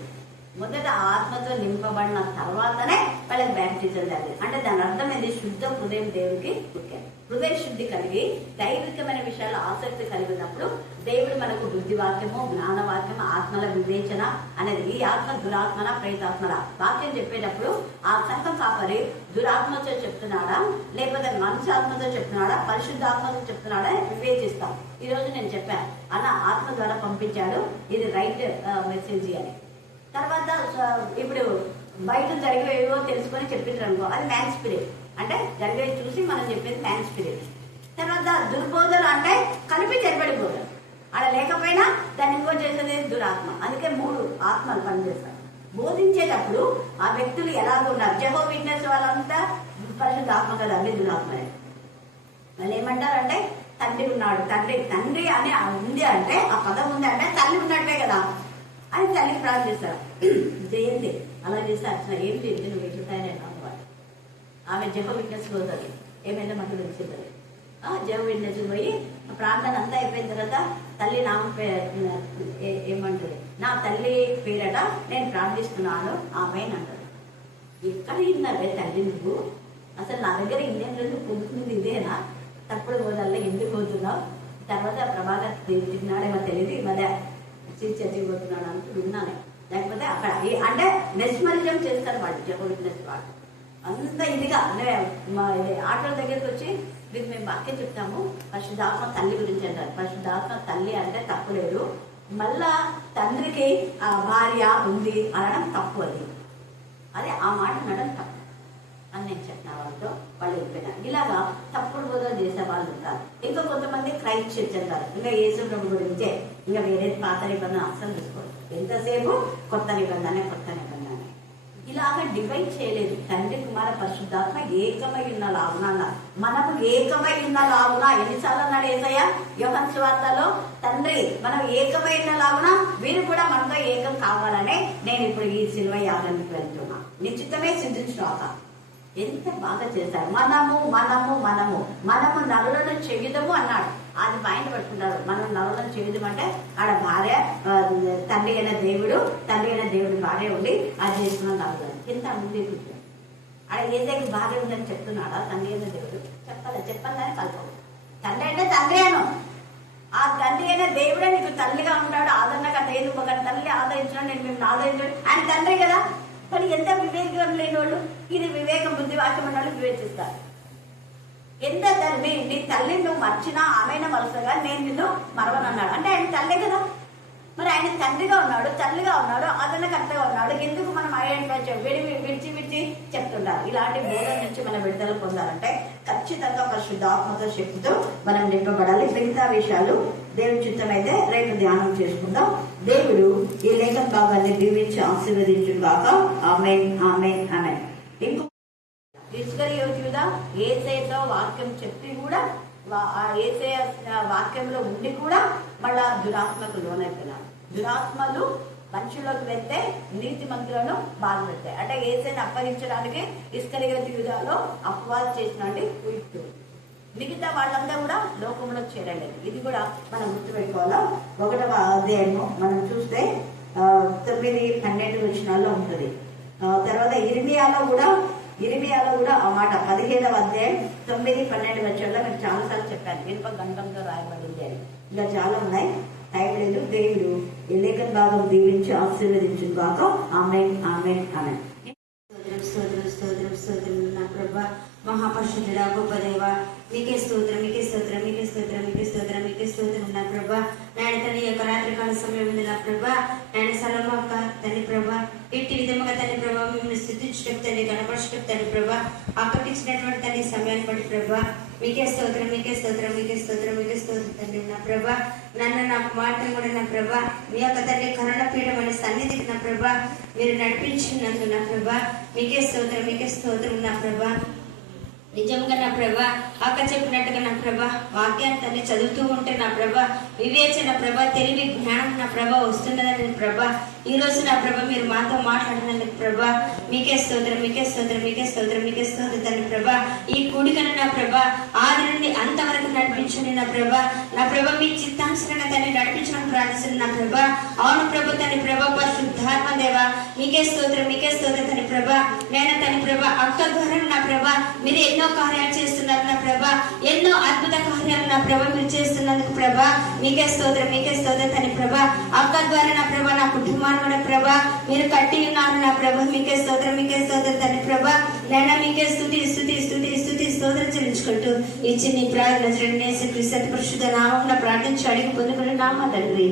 మొదట ఆత్మతో నింపబడిన తర్వాతనే వాళ్ళకి బ్యాప్టిజం జరిగింది. అంటే దాని అర్థం ఏంటి? శుద్ధ హృదయం దేవుడికి ముఖ్యం. హృదయ శుద్ధి కలిగి దైవికమైన విషయాలు ఆసక్తి కలిగినప్పుడు దేవుడు మనకు బుద్ధి వాక్యము, జ్ఞాన వాక్యము, ఆత్మల వివేచన అనేది. ఈ ఆత్మ దురాత్మన ప్రేతాత్మల వాక్యం చెప్పేటప్పుడు ఆ సంఘం కాపరి దురాత్మతో చెప్తున్నాడా లేకపోతే మంచి ఆత్మతో చెప్తున్నాడా పరిశుద్ధాత్మతో చెప్తున్నాడా వివేచిస్తాం. ఈ రోజు నేను చెప్పాను అన్న ఆత్మ ద్వారా పంపించాడు, ఇది రైట్ మెసేజ్ అని. తర్వాత ఇప్పుడు బయట జరిగేవో తెలుసుకొని చెప్పిండ్రు అనుకో, అది మ్యాన్ స్పిరిట్. అంటే జరిగేది చూసి మనం చెప్పేది మ్యాన్ స్పిరిట్. తర్వాత దుర్బోధలు అంటే కలిపి చెరబడిపోతారు. అలా లేకపోయినా దాన్ని ఇంకో చేసేది దురాత్మ. అందుకే 3 ఆత్మలు పనిచేస్తారు. బోధించేటప్పుడు ఆ వ్యక్తులు ఎలాగ ఉన్నారు? జెహోవా విట్నెస్ వాళ్ళంతా పరిశుద్ధ ఆత్మ కదా, అన్ని దురాత్మనే. వాళ్ళు ఏమంటారంటే తండ్రి ఉన్నాడు, తండ్రి అని ఉంది అంటే ఆ పదం ఉంది అంటే తల్లి ఉన్నట్టే కదా అని తల్లికి ప్రార్థిస్తారు. జయంతి అలా చేస్తే అర్చన ఏం లేదు, నువ్వు వెళ్తాయని అన్నమాట. ఆమె జెహోవా విట్నెస్ పోతుంది, ఏమైనా మనకు తెలిసింది. జెహోవా విట్నెస్ పోయి ప్రార్థన అంతా అయిపోయిన తర్వాత తల్లి నామ ఏమంటుంది, నా తల్లి పేరట నేను ప్రార్థిస్తున్నాను ఆమె అంటాడు. ఎక్కడ ఇన్నావే తల్లి నువ్వు? అసలు నా దగ్గర ఇండియన్లో పొందుతుంది ఇదేనా? తప్పుడు హోదాల్లో ఎందుకు పోతున్నావు? తర్వాత ప్రభాకర్ తిన్నాడేమో తెలియదు, ఈ మధ్య చచ్చిపోతున్నాడు అంటూ విన్నాను. లేకపోతే అక్కడ అంటే నెస్మరిజం చేస్తారు వాళ్ళు, జెహోవా విట్నెస్ వాళ్ళు అంత ఇదిగా. ఆటోల దగ్గరికి వచ్చి మీకు మేము వాక్యం చెప్తాము, పరిశుద్ధాత్మ తల్లి గురించి అంటారు. పరిశుద్ధాత్మ తల్లి అంటే తప్పు లేదు, మళ్ళా తండ్రికి భార్య ఉంది అనడం తప్పు. అది ఆ మాట అనడం తప్పు. పరీక్షించారు. ఇంకా యేసు ప్రభు గురించే, ఇంకా వేరే పాత నిబంధన అసలు తీసుకోవాలి. ఎంతసేపు కొత్త నిబంధన కొత్త నిబంధన. ఇలాగ డివైడ్ చేయలేదు. తండ్రి కుమార పరిశుద్ధాత్మ ఏకమై ఉన్న లావున అన్నారు. మనము ఏకమై ఉన్న లావున ఎన్నిసార్లు అన్నాడు యేసయ్య యోహాను సువార్తలో? తండ్రి మనం ఏకమై ఉన్న లావున వీరు కూడా మనతో ఏకం కావాలనే నేను ఇప్పుడు ఈ శిలువ యాగానికి వెళ్తున్నా. నిశ్చితమే సిద్ధించుగాక. ఎంత బాగా చేశారు. మనము మనము మనము మనము నరులను చెయ్యదము అన్నాడు. అది పైన పెట్టుకుంటారు. మనం నరులను చెయ్యదం అంటే ఆడ భార్య తండ్రి అయిన దేవుడు భార్య ఉండి అది చేసుకున్న నరులు. ఎంత ఉంది ఆడ ఏదైనా భార్య ఉందని చెప్తున్నాడా తండ్రి అయిన దేవుడు? చెప్పాలని కలపవు. తండ్రి అంటే తండ్రి అను. ఆ తండ్రి అయిన దేవుడే నీకు తల్లిగా ఉంటాడు. ఆదరణకర్త ఏది ఒక తల్లి ఆదరించడం నేను మిమ్మల్ని ఆదరించడం ఆయన తండ్రి కదా. కానీ ఎంత వివేకం లేని వాళ్ళు ఇది వివేక బుద్ధి వాక్యం ఉన్న వాళ్ళు వివేచిస్తారు. ఎంత తల్లి నీ తల్లిని నువ్వు మర్చినా ఆమెను మరసగా నేను నిన్ను మరవనన్నాడు. అంటే ఆయన తల్లే కదా. మరి ఆయన తండ్రిగా ఉన్నాడు, తల్లిగా ఉన్నాడు, ఆదరణకర్తగా ఉన్నాడు. ఎందుకు మనం విడిచి చెప్తుంటారు? ఇలాంటి బోధన నుంచి మనం విడుదల పొందాలంటే ఖచ్చితంగా పరిశుద్ధాత్మక శక్తితో మనం నింపబడాలి. మిగతా విషయాలు దేవుని చిత్తం అయితే రేపు ధ్యానం చేసుకుందాం. దేవుడు ఈ లేఖన భాగాన్ని దీవించి ఆశీర్వదించుగాక. ఆమేన్ ఆమేన్ ఆమేన్. ఇంకో ఇస్కరియోతీయుడా యేసయ్యతో వాక్యం చెప్పి కూడా యేసయ్య వాక్యంలో ఉండి కూడా మళ్ళా దురాత్మకు లోనైపోయినారు. దురాత్మలు మనుషుల్లోకి వెళ్తే నీతి మంత్రులను బాధ పెడతాయి. అంటే యేసయ్యని అప్పగించడానికి ఇస్కరియోతీయుడాలో అపవాదం చేసినండి వీళ్ళు. మిగతా వాళ్ళంతా కూడా లోకంలో చేరలేదు. ఇది కూడా మనం గుర్తుపెట్టుకోవాలా. 1వ అధ్యాయము మనం చూస్తే 9-12 వచనాల్లో ఉంటుంది. తర్వాత ఇర్మియాలో కూడా ఆ మాట 15వ అధ్యాయం 9-12 వచనాల్లో నేను చాలాసార్లు చెప్పాను. ఇనుప గంటంతో రాయబడింది అని. ఇంకా చాలా ఉన్నాయి, టైం లేదు. దేవుడు ఈ లేఖన భాగం దీవించి ఆశీర్వదించును గాక. ఆమేన్ ఆమేన్ ఆమేన్. స్తోత్రం స్తోత్రం స్తోత్రం నా ప్రభా, మహాపరిశుద్ధుడా, గొప్ప దేవా, మీకే స్తోత్రం మీకే స్తోత్రం మీకే స్తోత్రం మీకే స్తోత్రం మీకే స్తోత్రం నా ప్రభా. నాయన తండ్రి యొక్క రాత్రికాల సమయం ఉంది నా ప్రభా. నాయన సలమాక తండ్రి ప్రభా, ఇట్టి విధముగా తండ్రి ప్రభా మిమ్మల్ని స్థుతించడం తండ్రి, కనపరచడం తండ్రి ప్రభా, అక్కడిచ్చినటువంటి తండ్రి సమయాన్ని బట్టి ప్రభా మీకే స్తోత్రం మీకే స్తోత్రం మీకే స్తోత్రం మీకే స్తోత్రం తండ్రి నా ప్రభా. నన్ను నా కుమార్తెను కూడా నా ప్రభా మీ యొక్క తండ్రి కరుణపీఠం అనే సన్నిధికి నా ప్రభా మీరు నడిపించినందు నా ప్రభా మీకే స్తోత్రం మీకే స్తోత్రం నా ప్రభా. నిజంగా నా ప్రభా అక్క చెప్పినట్టుగా నా ప్రభా వాక్యాన్ని తల్లి చదువుతూ ఉంటే నా ప్రభా వివేచన ప్రభా తెలివి జ్ఞానం నా ప్రభా వస్తున్నదని ప్రభా ఈ రోజు నా ప్రభా మీరు మాతో మాట్లాడినందుకు ప్రభా మీకే స్తోత్రం మీకే స్తోత్రం మీకే స్తోత్రం మీకే స్తోత్రం తండ్రి ప్రభా. ఈ కూడికను నా ప్రభా ఆది నుండి అంతవరకు నడిపించండి నా ప్రభా. నా ప్రభా మీ చిత్తానుసరంగా తండ్రి నడిపించడం ప్రార్థిస్తుంది నా ప్రభా. అవును ప్రభు తండ్రి ప్రభా పరిశుద్ధాత్మ దేవా మీకే స్తోత్రం తండ్రి ప్రభా. నేను తండ్రి ప్రభా అక్క ద్వారా నా ప్రభా మీరు ఎన్నో కార్యాలు చేస్తున్నారు నా ప్రభా, ఎన్నో అద్భుత కార్యాలు నా ప్రభా మీరు చేస్తున్నందుకు ప్రభా మీకే స్తోత్రం తండ్రి ప్రభా. అక్క ద్వారా నా ప్రభా నా కుటుంబాన్ని కూడా ప్రభా మీరు కట్టి ఉన్నారు నా ప్రభా మీకే స్తోత్రం తండ్రి ప్రభా. నేను మీకే స్తుతి స్తోత్రం చెల్లించుకుంటూ ఇచ్చి నీ ప్రార్థన యేసుక్రీస్తు పరిశుద్ధ నామమున ప్రార్థించి అడిగి పొందుకుని నామ తండ్రి.